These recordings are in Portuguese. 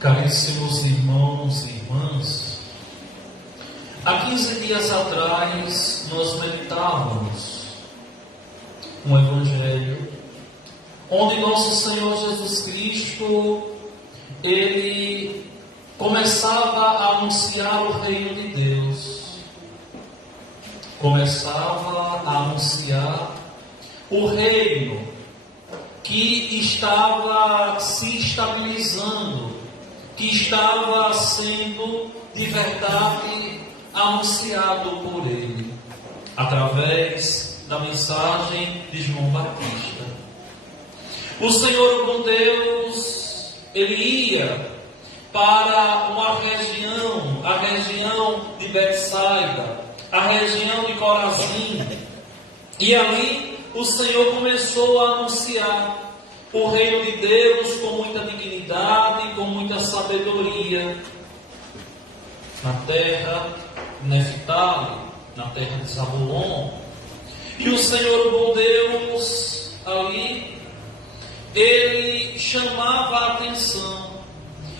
Caríssimos irmãos e irmãs, há 15 dias atrás nós meditávamos um Evangelho onde nosso Senhor Jesus Cristo, Ele começava a anunciar o reino de Deus, começava a anunciar o reino que estava se estabilizando, que estava sendo de verdade anunciado por Ele, através da mensagem de João Batista. O Senhor, bom Deus, Ele ia para uma região, a região de Betsaida, a região de Corazim, e ali o Senhor começou a anunciar o reino de Deus com muita dignidade, com muita sabedoria, na terra de Neftali, na terra de Zabulon. E o Senhor, bom Deus, ali, Ele chamava a atenção,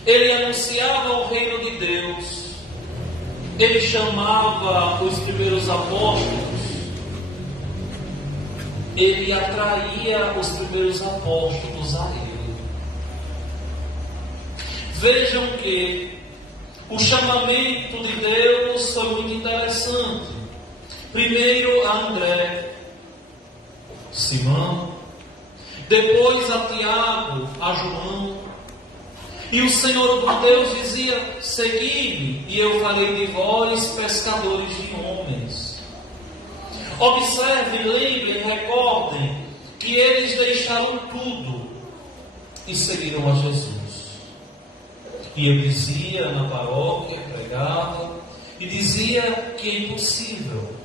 Ele anunciava o reino de Deus, Ele chamava os primeiros apóstolos, Ele atraía os primeiros apóstolos a Ele. Vejam que o chamamento de Deus foi muito interessante. Primeiro a André, Simão, depois a Tiago, a João. E o Senhor por Deus dizia: segui-me, e eu farei de vós pescadores de homens. Observem, lembrem, recordem que eles deixaram tudo e seguiram a Jesus. E ele dizia na paróquia, pregava, e dizia que é impossível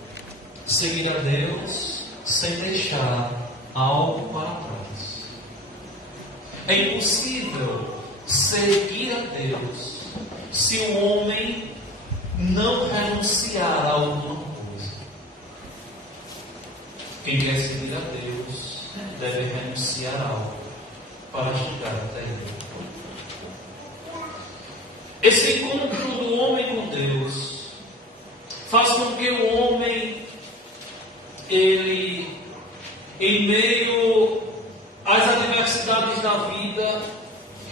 seguir a Deus sem deixar algo para trás. É impossível seguir a Deus se o homem não renunciar a alguma coisa. Quem quer seguir a Deus deve renunciar a algo para chegar até Ele. Esse encontro do homem com Deus faz com que o homem, ele, em meio às adversidades da vida,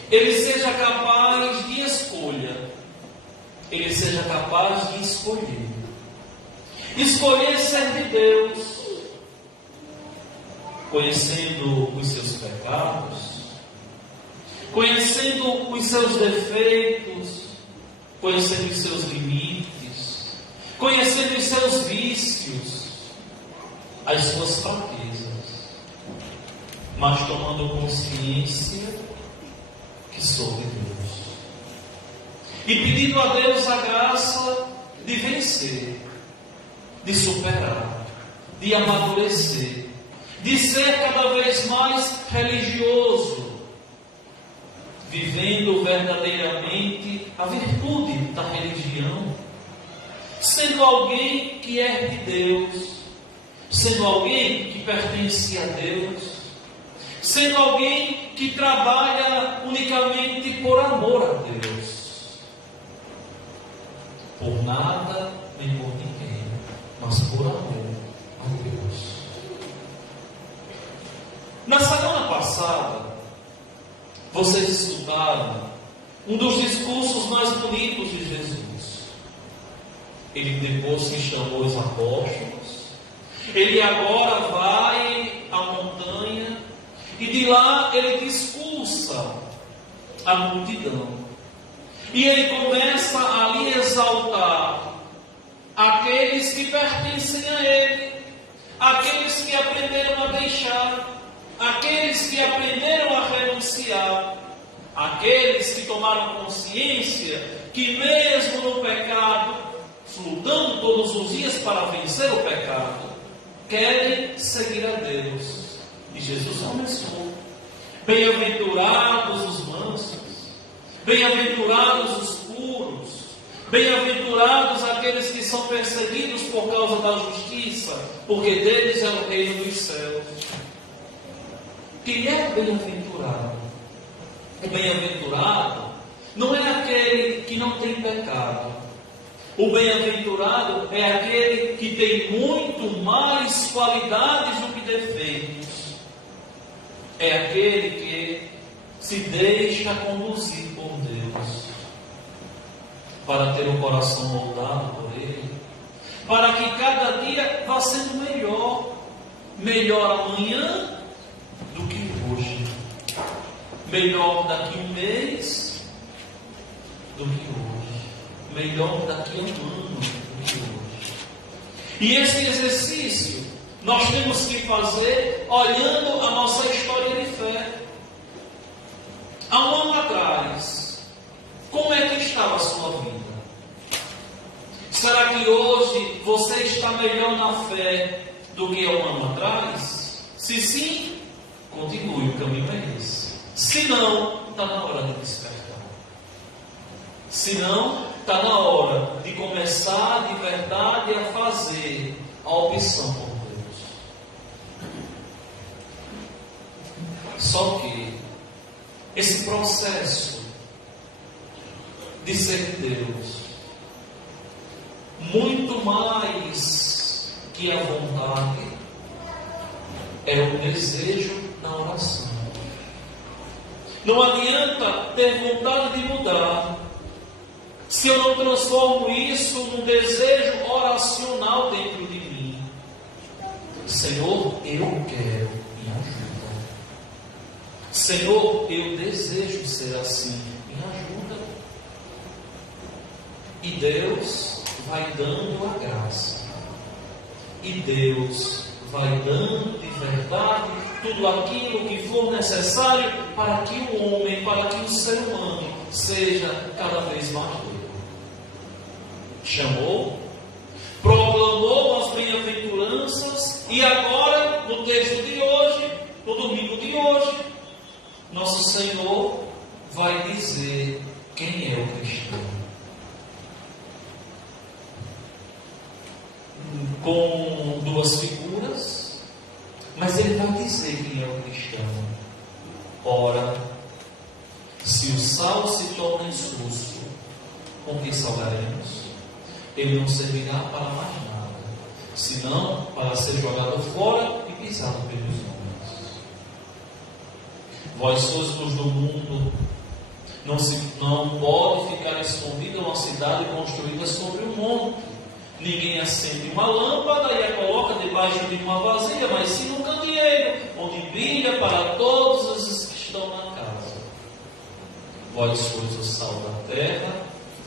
ele seja capaz de escolha, ele seja capaz de escolher. Escolher ser de Deus, conhecendo os seus pecados, conhecendo os seus defeitos, conhecendo os seus limites, conhecendo os seus vícios, as suas fraquezas, mas tomando consciência que sou de Deus. E pedindo a Deus a graça de vencer, de superar, de amadurecer, de ser cada vez mais religioso, vivendo verdadeiramente a virtude da religião, sendo alguém que é de Deus, sendo alguém que pertence a Deus, sendo alguém que trabalha unicamente por amor a Deus, por nada nem por ninguém, mas por amor a Deus. Na semana passada, vocês escutaram um dos discursos mais bonitos de Jesus. Ele depois que chamou os apóstolos, ele agora vai à montanha e de lá ele discursa a multidão. E ele começa a ali exaltar aqueles que pertencem a ele, aqueles que aprenderam a deixar, aqueles que aprenderam a renunciar, aqueles que tomaram consciência que mesmo no pecado, lutando todos os dias para vencer o pecado, querem seguir a Deus. E Jesus começou: bem-aventurados os mansos, bem-aventurados os puros, bem-aventurados aqueles que são perseguidos por causa da justiça, porque deles é o reino dos céus. Quem é bem-aventurado? É bem-aventurado não é aquele que não tem pecado. O bem-aventurado é aquele que tem muito mais qualidades do que defeitos. É aquele que se deixa conduzir por Deus, para ter o coração moldado por Ele, para que cada dia vá sendo melhor, melhor amanhã do que hoje, melhor daqui a um mês do que hoje, melhor daqui a um ano do que hoje. E esse exercício nós temos que fazer olhando a nossa história de fé. Há um ano atrás, como é que estava a sua vida? Será que hoje você está melhor na fé do que há um ano atrás? Se sim, continue, o caminho é esse. Se não, está na hora de despertar. Se não, está na hora de começar de verdade a fazer a opção por Deus. Só que esse processo de ser Deus, muito mais que a vontade, é o desejo na oração. Não adianta ter vontade de mudar se eu não transformo isso num desejo oracional dentro de mim. Senhor, eu quero, me ajuda. Senhor, eu desejo ser assim, me ajuda. E Deus vai dando a graça. E Deus vai dando de verdade tudo aquilo que for necessário para que o homem, para que o ser humano seja cada vez mais doido. Chamou, proclamou as bem-aventuranças e agora, no texto de hoje, no domingo de hoje, nosso Senhor vai dizer quem é o cristão. Com duas figuras, mas ele vai dizer quem é o cristão. Ora, se o sal se torna insosso, com que salgaremos? Ele não servirá para mais nada, senão para ser jogado fora e pisado pelos homens. Vós sois luz do mundo. Não pode ficar escondida uma cidade construída sobre um monte. Ninguém acende uma lâmpada e a coloca debaixo de uma vasilha, mas sim num candeeiro, onde brilha para todos os que estão na casa. Vós sois o sal da terra,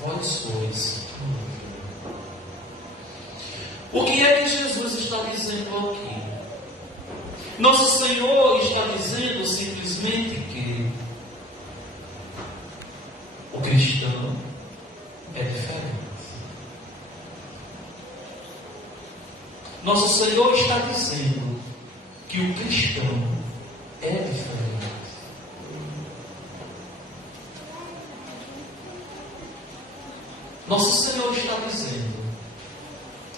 vós sois a luz. O que é que Jesus está dizendo aqui? Nosso Senhor está dizendo simplesmente que o cristão é diferente. Nosso Senhor está dizendo que o cristão é diferente. Nosso Senhor está dizendo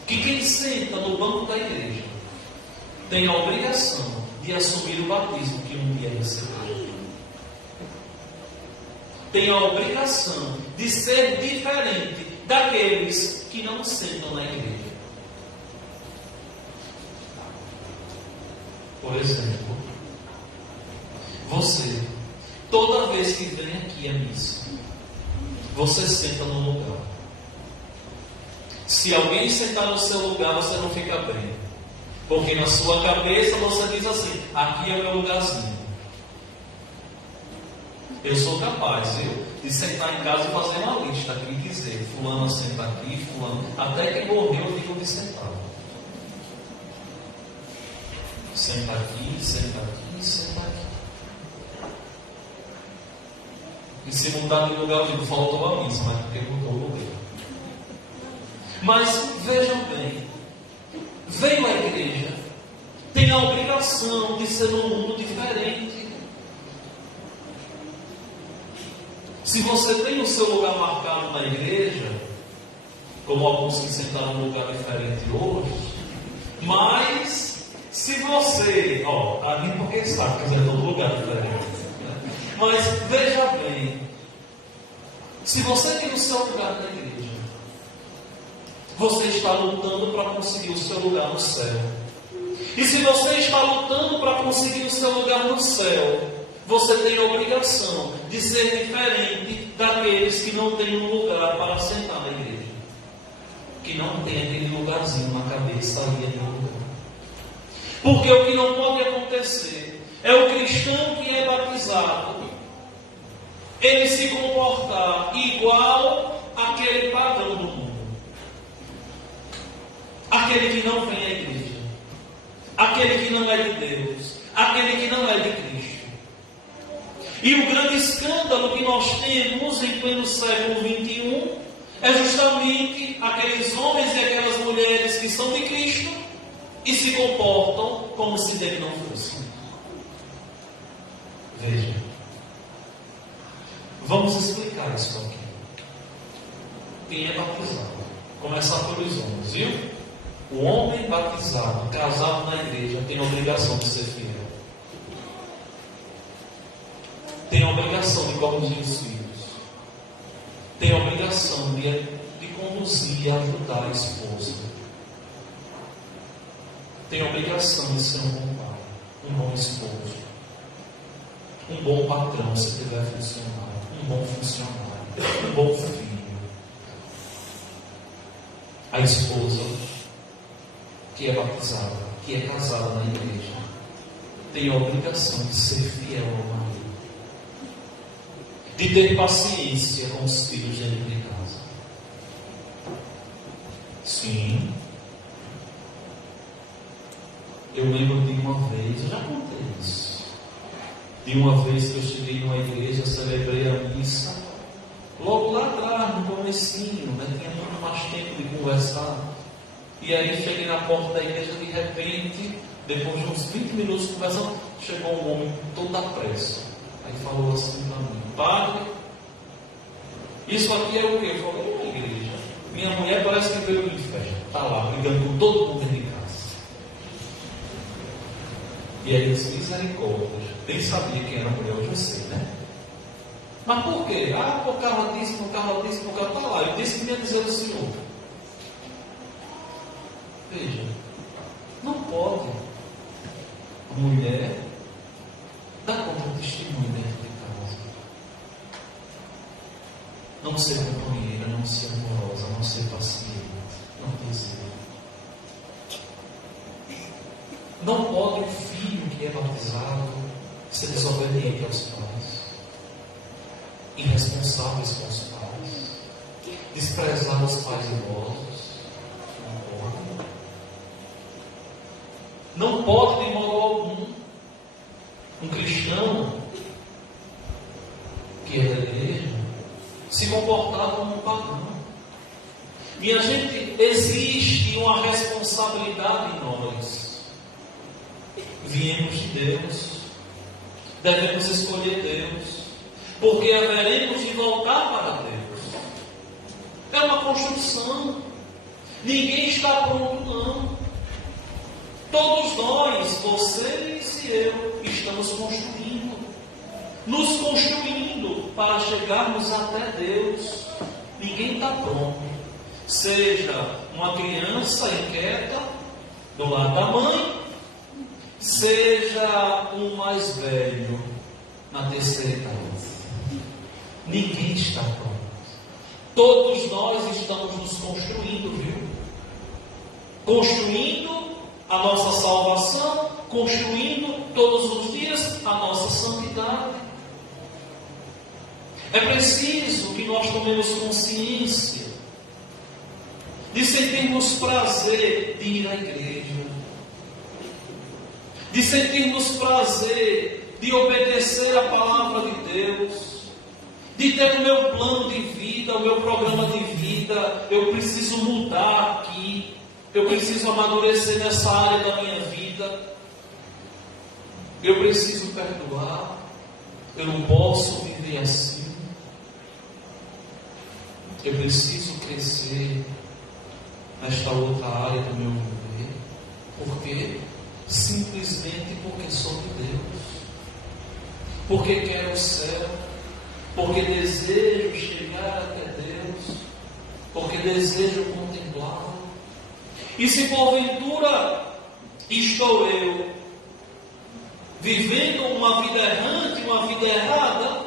que quem senta no banco da igreja tem a obrigação de assumir o batismo que um dia recebeu. Tem a obrigação de ser diferente daqueles que não sentam na igreja. Por exemplo, você, toda vez que vem aqui à missa, você senta no lugar. Se alguém sentar no seu lugar, você não fica bem. Porque na sua cabeça você diz assim: aqui é o meu lugarzinho. Eu sou capaz, de sentar em casa e fazer uma lista aqui e dizer: fulano senta aqui, fulano. Até que morreu eu fico de sentado. Senta aqui, senta aqui, senta aqui. E se mudar de lugar, eu digo: faltou a missa, mas porque mudou o lugar. Mas vejam bem, veio à igreja, tem a obrigação de ser um mundo diferente. Se você tem o seu lugar marcado na igreja, como alguns que sentaram num lugar diferente hoje, mas se você, ali porque está, quer dizer, num lugar diferente, né? Mas veja bem, Se você tem o seu lugar na igreja, você está lutando para conseguir o seu lugar no céu. E se você está lutando para conseguir o seu lugar no céu, você tem a obrigação de ser diferente daqueles que não têm um lugar para sentar na igreja. Que não tem aquele lugarzinho na cabeça ali em nenhum lugar. Porque o que não pode acontecer é o cristão que é batizado, ele se comportar igual àquele padrão do mundo. Aquele que não vem à igreja, aquele que não é de Deus, aquele que não é de Cristo. E o grande escândalo que nós temos em pleno século XXI é justamente aqueles homens e aquelas mulheres que são de Cristo e se comportam como se dele não fosse. Veja, vamos explicar isso aqui. Quem é batizado? Começar pelos homens, viu? O homem batizado, casado na igreja, tem a obrigação de ser fiel. Tem a obrigação de conduzir os filhos. Tem a obrigação de conduzir e ajudar a esposa. Tem a obrigação de ser um bom pai, um bom esposo, um bom patrão, se tiver funcionário, um bom funcionário, um bom filho. A esposa que é batizada, que é casada na igreja, tem a obrigação de ser fiel ao marido, de ter paciência com os filhos dentro de casa. Sim. Eu lembro de uma vez, eu já contei isso, de uma vez que eu cheguei numa igreja, celebrei a missa, logo lá atrás, no comecinho, tinha muito mais tempo de conversar. E aí cheguei na porta da igreja, de repente, depois de uns 20 minutos conversando, chegou um homem todo à pressa. Aí falou assim para mim: padre, isso aqui é o quê? Eu falei: é uma igreja. Minha mulher parece que veio do inferno, está lá brigando com todo mundo dentro de casa. E aí disse: misericórdia, nem sabia quem era a mulher, hoje eu sei, né? Mas por quê? Por causa disso, por causa disso, por causa está lá. Eu disse que ia dizer o Senhor. Veja, não pode a mulher dar conta do testemunho dentro de casa. Não ser companheira, não ser amorosa, não ser paciente, não dizer. Não pode o filho que é batizado ser desobediente aos pais, irresponsáveis com os pais, desprezar os pais idosos. Não pode de modo algum um cristão que é da igreja se comportar como um pagão. Minha gente, existe uma responsabilidade em nós. Viemos de Deus, devemos escolher Deus, porque haveremos de voltar para Deus. É uma construção. Ninguém está pronto, não. Todos nós, vocês e eu, estamos construindo, nos construindo para chegarmos até Deus. Ninguém está pronto. Seja uma criança inquieta do lado da mãe, seja um mais velho na terceira idade. Ninguém está pronto. Todos nós estamos nos construindo, viu? Construindo a nossa salvação, construindo todos os dias a nossa santidade. É preciso que nós tomemos consciência de sentirmos prazer de ir à igreja, de sentirmos prazer de obedecer a palavra de Deus, de ter o meu plano de vida, o meu programa de vida. Eu preciso mudar aqui. Eu preciso amadurecer nessa área da minha vida. Eu preciso perdoar. Eu não posso viver assim. Eu preciso crescer nesta outra área do meu viver. Por quê? Simplesmente porque sou de Deus. Porque quero o céu. Porque desejo chegar desejo contemplá-lo. E se porventura estou eu vivendo uma vida errante, uma vida errada,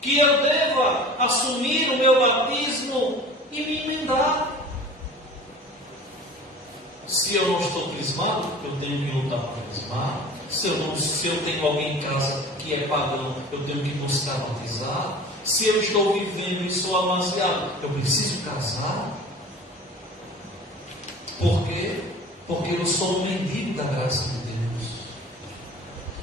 que eu deva assumir o meu batismo e me emendar. Se eu não estou crismado, eu tenho que lutar para crismar. Se eu tenho alguém em casa que é pagão, eu tenho que buscar batizar. Se eu estou vivendo e sou amaziado, eu preciso casar. Por quê? Porque eu sou um mendigo da graça de Deus.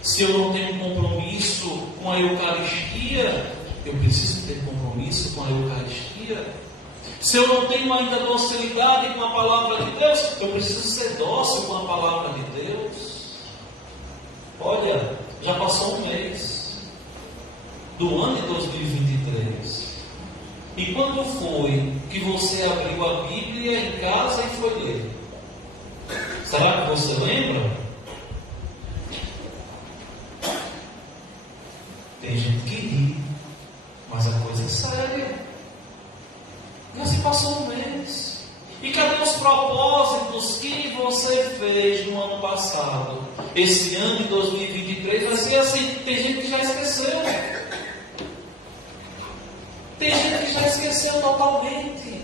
Se eu não tenho compromisso com a Eucaristia, eu preciso ter compromisso com a Eucaristia. Se eu não tenho ainda docilidade com a palavra de Deus, eu preciso ser dócil com a palavra de Deus. Olha, já passou um mês do ano de 2023. E quando foi que você abriu a Bíblia em casa e foi ler? Será que você lembra? Tem gente que ri, mas a coisa é séria. Já se passou um mês. E cadê os propósitos que você fez no ano passado? Esse ano de 2023 vai ser assim. Tem gente que já esqueceu. Tem gente que já esqueceu totalmente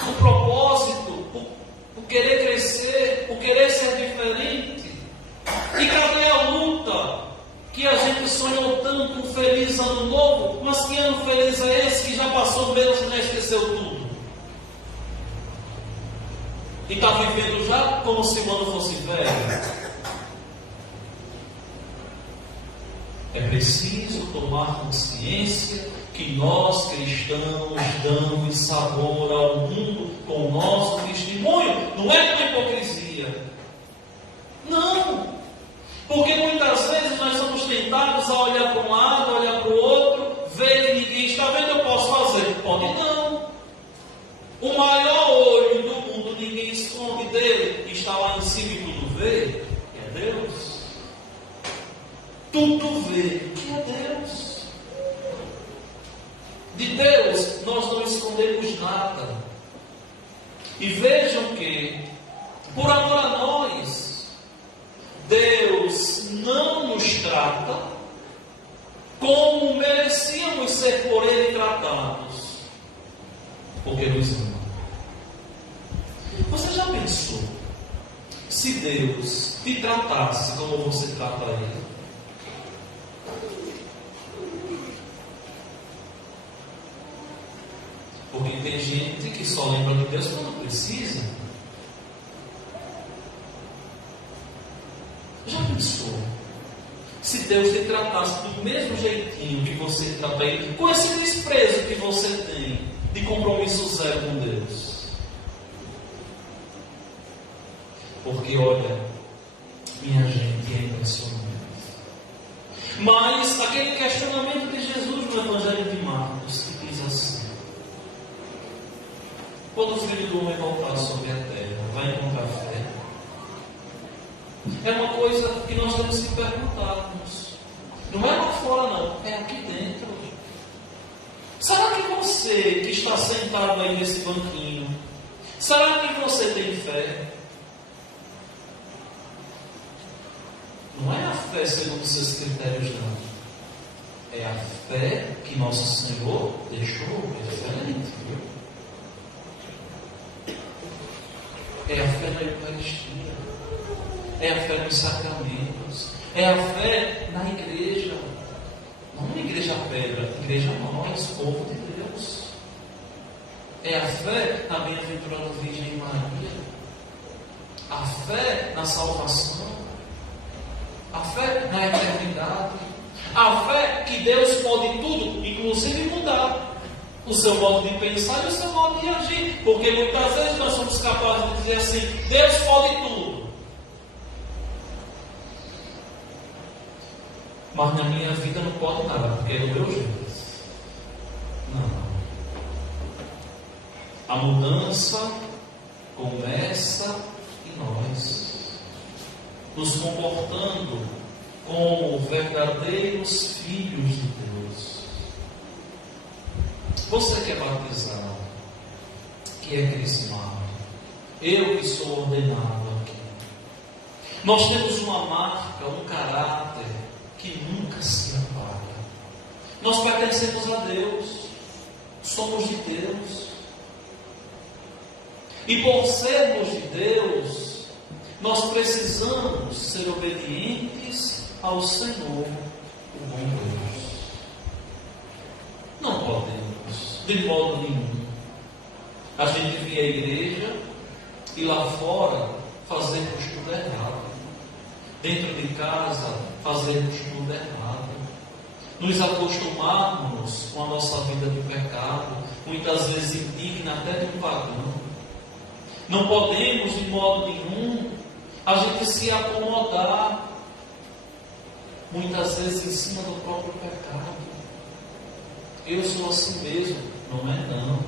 o propósito, o querer crescer, o querer ser diferente. E cadê a luta? Que a gente sonhou tanto um feliz ano novo, mas que ano feliz é esse que já passou mesmo e já esqueceu tudo? E está vivendo já como se o ano fosse velho? É preciso tomar consciência que nós cristãos damos sabor ao mundo com o nosso testemunho. Não é com hipocrisia. Não. Porque muitas vezes nós somos tentados a olhar para um lado, olhar para o outro, ver que ninguém está vendo, eu posso fazer. Pode não. O maior olho do mundo, ninguém esconde dele, está lá em cima e tudo vê, que é Deus. Tudo vê, que é Deus. De Deus nós não escondemos nada. E vejam que, por amor a nós, Deus não nos trata como merecíamos ser por Ele tratados, porque nos ama. Você já pensou se Deus te tratasse como você trata Ele? Porque tem gente que só lembra de Deus quando precisa. Já pensou? Se Deus te tratasse do mesmo jeitinho que você trata Ele, com esse desprezo que você tem de compromisso zero com Deus? Porque, olha, minha gente, é impressionante. Mas aquele questionamento de Jesus no Evangelho de Marcos, que diz assim: quando o Filho do Homem voltar sobre a terra, vai encontrar fé? É uma coisa que nós temos que perguntarmos. Não é lá fora, não. É aqui dentro. Será que você que está sentado aí nesse banquinho, será que você tem fé? Não é a fé segundo os seus critérios, não. É a fé que nosso Senhor deixou diferente, viu? É a fé na Eucaristia. É a fé nos sacramentos. É a fé na igreja. Não na igreja pedra, igreja nós, povo de Deus. É a fé na bem-aventurada Virgem Maria. A fé na salvação. A fé na eternidade. A fé que Deus pode tudo, inclusive mudar o seu modo de pensar e o seu modo de agir. Porque muitas vezes nós somos capazes de dizer assim: Deus pode tudo, mas na minha vida não pode nada, porque é do meu jeito. Não. A mudança começa em nós, nos comportando como verdadeiros filhos de Deus. Você que é batizado, que é crismado. Eu que sou ordenado aqui. Nós temos uma marca, um caráter que nunca se apaga. Nós pertencemos a Deus. Somos de Deus. E por sermos de Deus, nós precisamos ser obedientes ao Senhor, o bom Deus. Não podemos, de modo nenhum, a gente vir à igreja e lá fora fazermos tudo errado. Dentro de casa fazermos tudo errado. Nos acostumarmos com a nossa vida de pecado, muitas vezes indigna até de um pagão. Não podemos, de modo nenhum, a gente se acomodar, muitas vezes em cima do próprio pecado. Eu sou assim mesmo, não é não.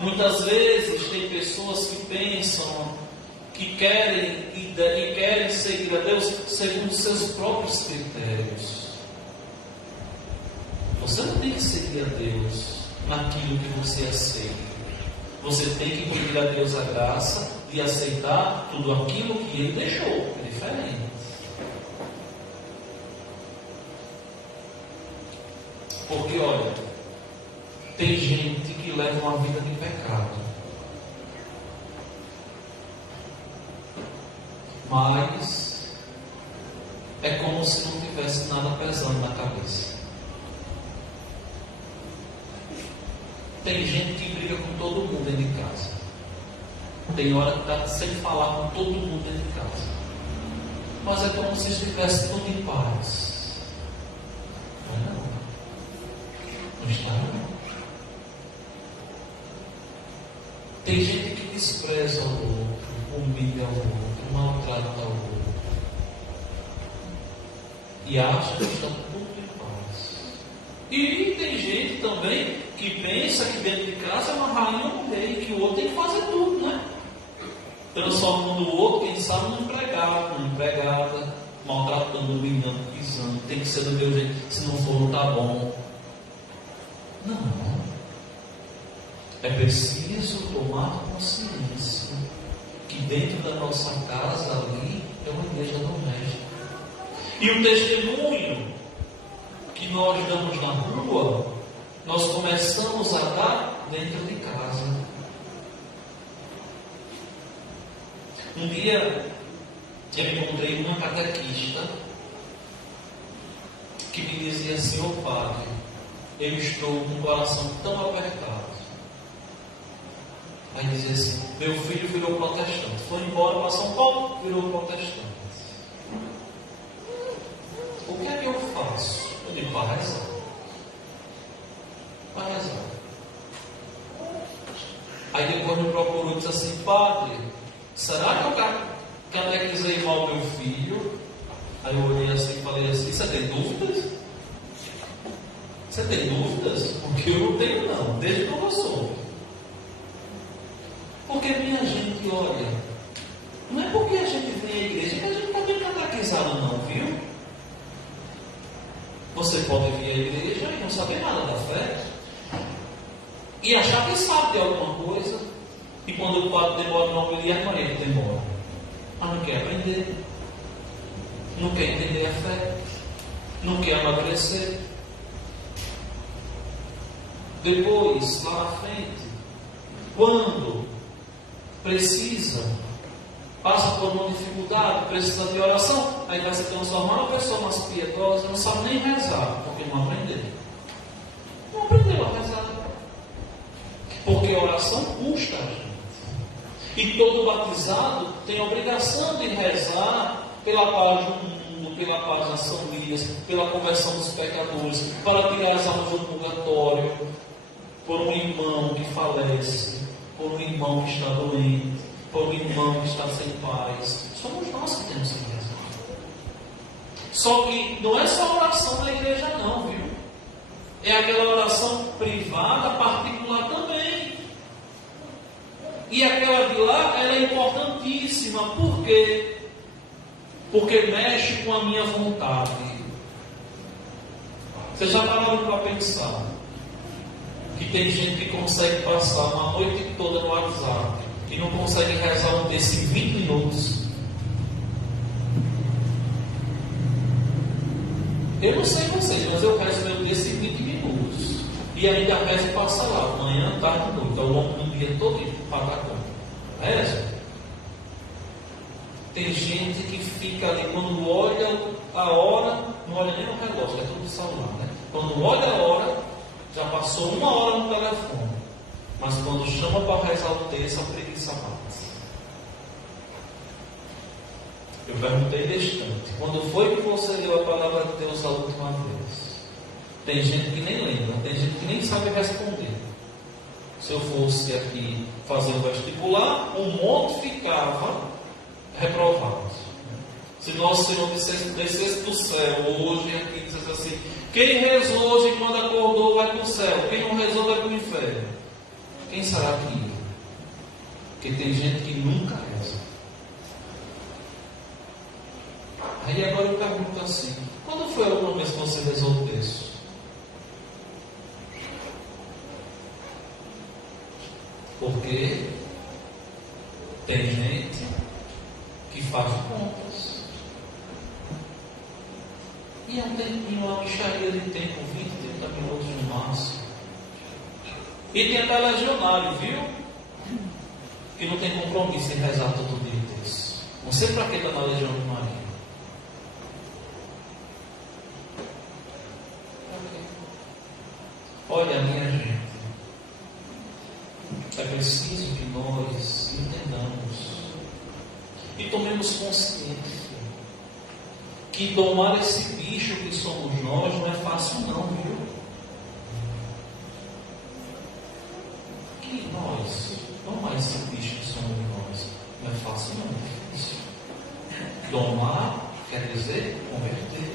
Muitas vezes tem pessoas que pensam que querem seguir a Deus segundo seus próprios critérios. Você não tem que seguir a Deus naquilo que você aceita. Você tem que pedir a Deus a graça de aceitar tudo aquilo que Ele deixou. É diferente. Porque, olha, tem gente que leva uma vida de pecado. Mas é como se não tivesse nada pesando na cabeça. Tem gente que briga com todo mundo dentro de casa. Tem hora que está sem falar com todo mundo dentro de casa. Mas é como se estivesse tudo em paz. Não, não está não. Tem gente que despreza o outro, humilha o outro, maltrata o outro. E acha que está tudo em paz. E tem gente também que pensa que dentro de casa é uma rainha ou um rei, que o outro tem que fazer tudo, né? Transformando o outro, quem sabe, num empregado, numa empregada, maltratando, humilhando, pisando. Tem que ser do meu jeito, se não for, não está bom. Não. É preciso tomar consciência que dentro da nossa casa ali é uma igreja doméstica. E o testemunho que nós damos na rua, nós começamos a dar dentro de casa. Um dia eu encontrei uma catequista que me dizia assim: ô padre, eu estou com o coração tão apertado. Aí dizia assim: meu filho virou protestante, foi embora para São Paulo, virou protestante. O que é que eu faço? Eu digo: para rezar. Para rezar. Aí depois me procurou e disse assim: padre, será que eu catequizei mal meu filho? Aí eu olhei assim e falei assim: você tem dúvidas? Você tem dúvidas? Porque eu não tenho não, desde que eu sou. Porque, minha gente, olha, não é porque a gente vem à igreja que a gente está bem catequizado não, viu? Você pode vir à igreja e não saber nada da fé. E achar que sabe de alguma coisa. E quando o padre demora na homilia, a Maria demora. Mas não quer aprender. Não quer entender a fé. Não quer amadurecer. Depois, lá na frente, quando precisa, passa por uma dificuldade, precisa de oração, aí vai se transformar uma pessoa mais piedosa, não sabe nem rezar, porque não aprendeu. Não aprendeu a rezar. Porque a oração custa a gente. E todo batizado tem a obrigação de rezar pela paz do mundo, pela paz das famílias, pela conversão dos pecadores, para tirar as almas do purgatório, por um irmão que falece, por um irmão que está doente, por um irmão que está sem paz. Somos nós que temos que rezar. Só que não é só oração na igreja não, viu? É aquela oração privada, particular também. E aquela de lá, ela é importantíssima. Por quê? Porque mexe com a minha vontade. Vocês já pararam para pensar que tem gente que consegue passar uma noite toda no WhatsApp e não consegue rezar um desses 20 minutos. Eu não sei vocês, mas eu rezo meu dia em 20 minutos. E ainda rezo passa lá, manhã, tarde, noite, ao longo do dia todo para dar conta. Rezo. Tem gente que fica ali, quando olha a hora, não olha nem no relógio, é tudo celular, né? Quando olha a hora, já passou 1 hora no telefone. Mas quando chama para rezar o texto, a preguiça bate. Eu perguntei distante: quando foi que você leu a palavra de Deus a última vez? Tem gente que nem lembra, tem gente que nem sabe responder. Se eu fosse aqui fazer um vestibular, um monte ficava reprovado. Se nosso Senhor descesse do céu hoje, aqui dissesse assim: quem rezou hoje quando acordou vai para o céu, quem não rezou vai para o inferno. Quem será que ia? Porque tem gente que nunca reza. Aí agora eu pergunto assim: quando foi a última vez que você rezou o texto? Porque tem gente que faz contas. E é um tempinho, uma micharia de tempo, 20, 30 minutos no máximo. E tem até legionário, viu? Que não tem compromisso em rezar todo dia o texto. Não sei para que está na Legião de Maria. Olha, minha gente, é preciso que nós entendamos e tomemos consciência que domar esse bicho que somos nós não é fácil não, viu? Que nós, domar esse bicho que somos nós, não é fácil não, é difícil. Domar quer dizer converter.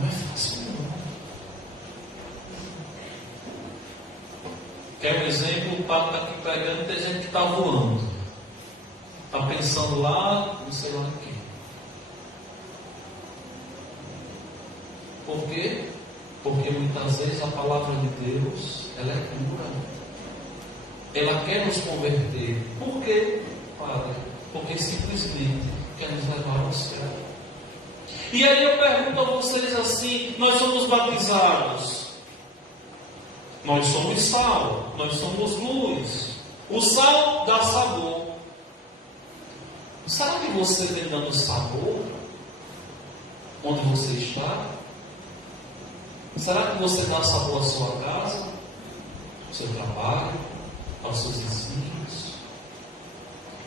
Não é fácil não. Quer um exemplo? O papo está aqui pegando, tem gente que está voando. Está pensando lá, não sei lá o quê. Por quê? Porque muitas vezes a palavra de Deus, ela é pura. Ela quer nos converter. Por quê, Padre? Porque simplesmente quer nos levar ao céu. E aí eu pergunto a vocês assim: nós somos batizados, nós somos sal, nós somos luz. O sal dá sabor. Será que você está dando sabor onde você está? Será que você dá sabor à sua casa, ao seu trabalho, aos seus vizinhos?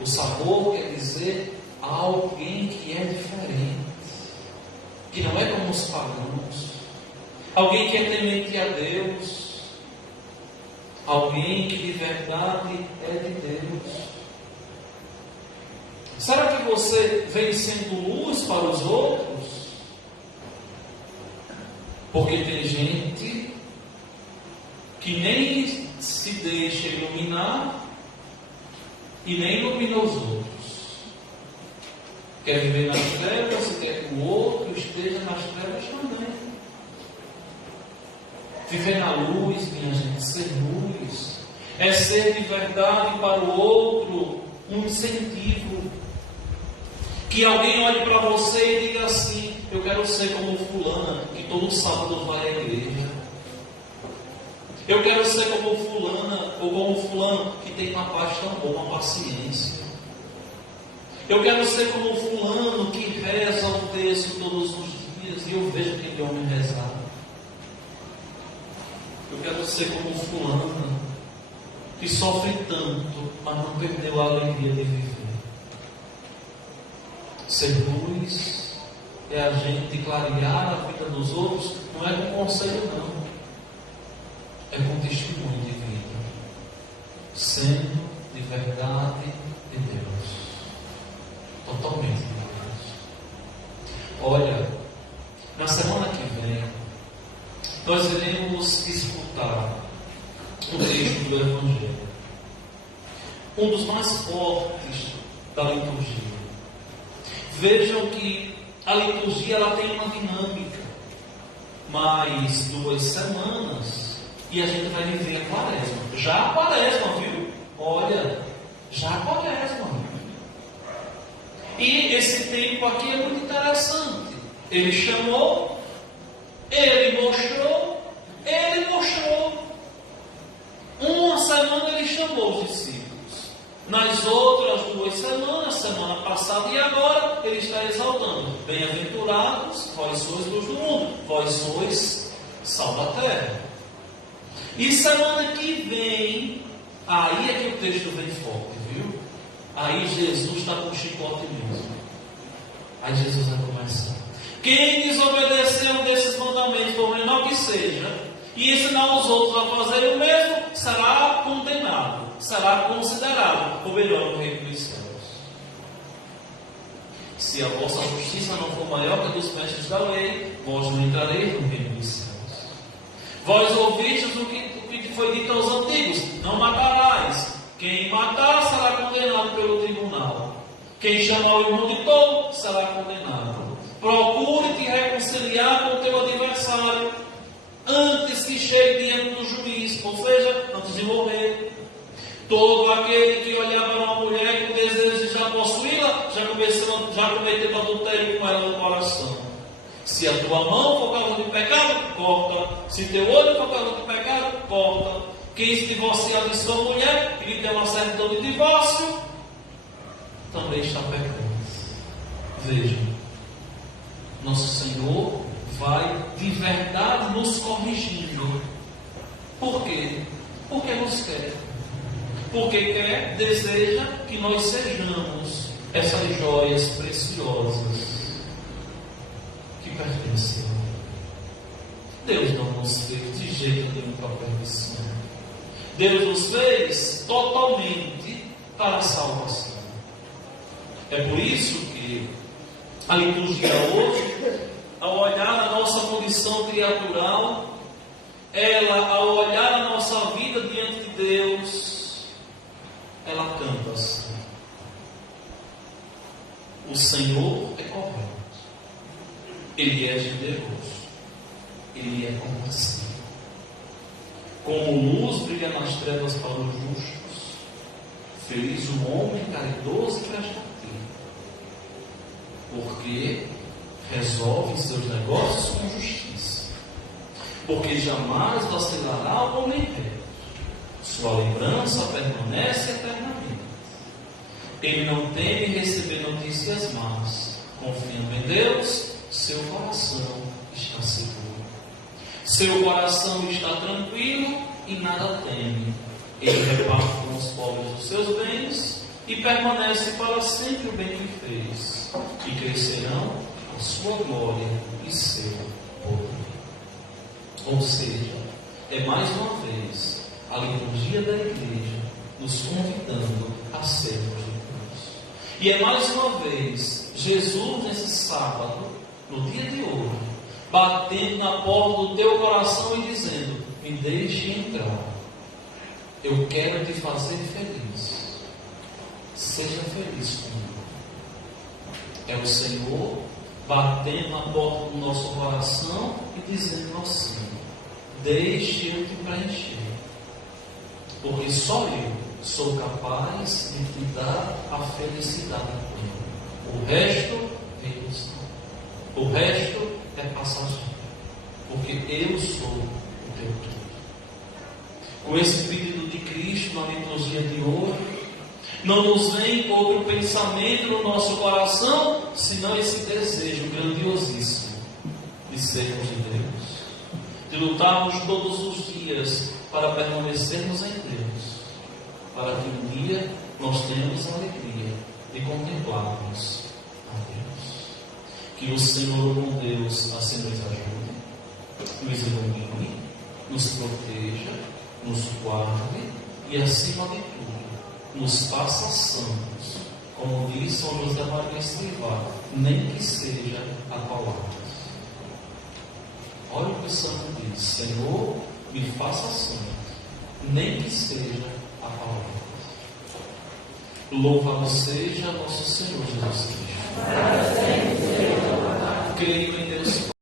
O sabor quer dizer alguém que é diferente, que não é como os pagãos, alguém que é temente a Deus, alguém que de verdade é de Deus. Será que você vem sendo luz para os outros? Porque tem gente que nem se deixa iluminar e nem ilumina os outros. Quer viver nas trevas e quer que o outro esteja nas trevas também. Viver na luz, minha gente, ser luz, é ser de verdade para o outro um incentivo. Que alguém olhe para você e diga assim: eu quero ser como fulana, que todo sábado vai à igreja. Eu quero ser como fulana, ou como fulano, que tem uma paz tão boa, uma paciência. Eu quero ser como fulano, que reza o texto todos os dias, e eu vejo aquele homem rezar. Eu quero ser como fulana, que sofre tanto, mas não perdeu a alegria de viver. Ser luz é a gente clarear a vida dos outros, não é com conselho não, é com testemunho de vida, sendo de verdade de Deus, totalmente de Deus. Olha, na semana que vem nós iremos escutar um trecho do Evangelho, um dos mais fortes da liturgia. Vejam que a liturgia ela tem uma dinâmica, mas 2 semanas E a gente vai viver a quaresma. Já a quaresma, viu? Olha, já a quaresma. E esse tempo aqui é muito interessante. Ele chamou, ele mostrou. Uma semana ele chamou os discípulos. Nas outras 2 semanas, semana passada e agora, ele está exaltando: bem-aventurados, vós sois luz do mundo, vós sois sal da terra. E semana que vem, aí é que o texto vem forte, viu? Aí Jesus está com o chicote mesmo. Aí Jesus vai começar: quem desobedecer um desses mandamentos, por menor que seja, e ensinar os outros a fazer o mesmo, será condenado, será considerado o melhor no reino dos céus. Se a vossa justiça não for maior que a dos mestres da lei, vós não entrareis no reino dos céus. Vós ouvistes o que foi dito aos antigos: não matarás. Quem matar será condenado pelo tribunal. Quem chamar o irmão de tolo será condenado. Procure te reconciliar com o teu adversário antes que chegue diante do juiz, ou seja, antes de morrer. Todo aquele que olhar para uma mulher com desejo de já possuí-la, já cometeu adultério com ela no coração. Se a tua mão for causa de pecado, corta. Se teu olho for causa de pecado, corta. Quem se divorciar de sua mulher e lhe der uma certidão de divórcio, também está pecando. Veja, nosso Senhor vai de verdade nos corrigindo. Por quê? Porque nos quer. Porque quer, deseja que nós sejamos essas joias preciosas que pertencem a Deus. Deus não nos fez de jeito nenhum para a perdição. Deus nos fez totalmente para a salvação. É por isso que a liturgia hoje, ao olhar a nossa condição criatural, ela, ao olhar a nossa vida diante de Deus, ela canta assim: o Senhor é correto, Ele é generoso, Ele é compassivo. Como luz brilha nas trevas para os justos, feliz o homem caridoso e prestativo, porque resolve seus negócios com justiça, porque jamais vacilará o homem reto, sua lembrança permanece eternamente. Ele não teme receber notícias más, confiando em Deus, seu coração está seguro. Seu coração está tranquilo e nada teme. Ele reparte com os pobres os seus bens e permanece para sempre o bem que fez, e crescerão a sua glória e seu poder. Ou seja, é mais uma vez a liturgia da igreja nos convidando a sermos de Deus. E é mais uma vez Jesus nesse sábado, no dia de hoje, batendo na porta do teu coração e dizendo: me deixe entrar, eu quero te fazer feliz, seja feliz comigo. É o Senhor batendo na porta do nosso coração e dizendo assim: deixe eu te preencher, porque só eu sou capaz de te dar a felicidade plena. O resto vem do céu. O resto é passageiro, porque eu sou o teu tudo. Com esse pedido de Cristo na liturgia de hoje, não nos vem outro pensamento no nosso coração, senão esse desejo grandiosíssimo de sermos de Deus, de lutarmos todos os dias para permanecermos em Deus, para que um dia nós tenhamos a alegria de contemplarmos a Deus. Que o Senhor, com Deus, assim nos ajude, nos ilumine, nos proteja, nos guarde e, acima de tudo, nos faça santos, como diz São José Maria Escrivá, nem que seja a palavras. Olha o que o santo diz: Senhor, me faça santo, nem que seja a palavras. Louvado seja nosso Senhor Jesus Cristo. Creio em Deus